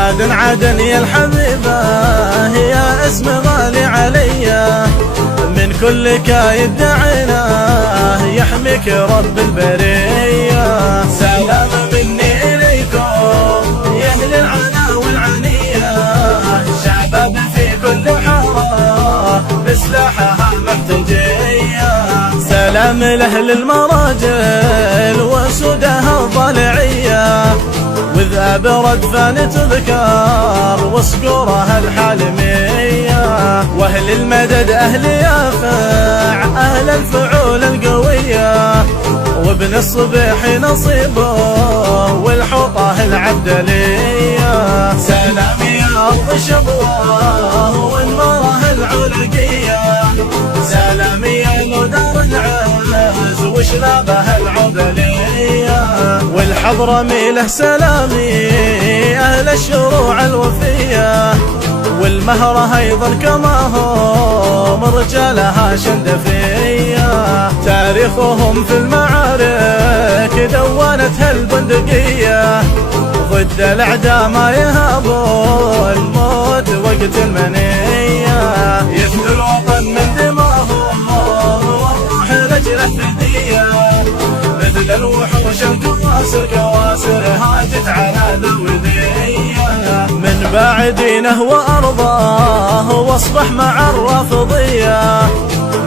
عدن يا الحبيبة يا اسم غالي عليا، من كل كايد دعينا يحميك رب البرية. سلام مني إليكم يا أهل العنا والعنية، شباب في كل حارة بسلاحها محتجية. سلام لأهل المراجل وسودها الضلعية، وإذا برد فان تذكر وصقورها الحالمية. وأهل المدد أهل يافع أهل الفعول القوية، وابن الصبيح نصيبه والحوطة العبدلية. سلام يا أرض شبوة والمره العلقية، سلام يا مدار العز وشلابها العبلية. والحضرمي له سلامي أهل الشروع الوفية، والمهرة أيضا كما هم رجالها شندفية. تاريخهم في المعارك دونتها البندقية، ضد الأعداء ما يهابوا الموت وقت المنية. يفدوا الوطن من دماهم والروح رجله فدية، مثل الوحوش الكواسر كواسرها تتعالى ذودية. من بعدينه وأرضاه واصبح مع الرافضية،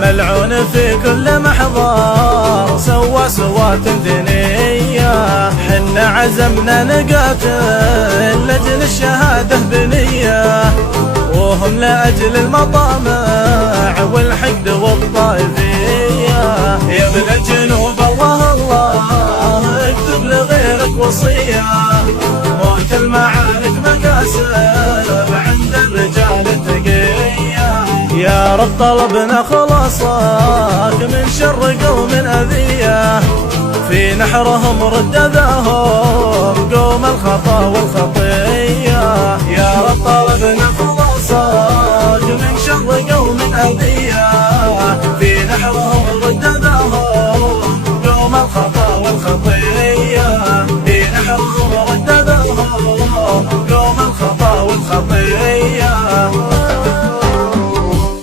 ملعون في كل محضر سوى سوات دينية. حنا عزمنا نقاتل لأجل الشهادة بنية، وهم لأجل المطامع والحقد والطائفية. يا ابن الجنوب الله الله اكتب لغيرك وصية، موت المعارك مكاسب عند الرجال التقية. يا رب طلبنا خلاصك من شر قوم أذية، في نحرهم رد ذاهم قوم الخطا والخطية. يا رب طلبنا خلاصك من شر قوم أذية، في نحرهم رد ذاهم قوم الخطا والخطية. في نحرهم رد ذاهم قوم الخطا والخطية.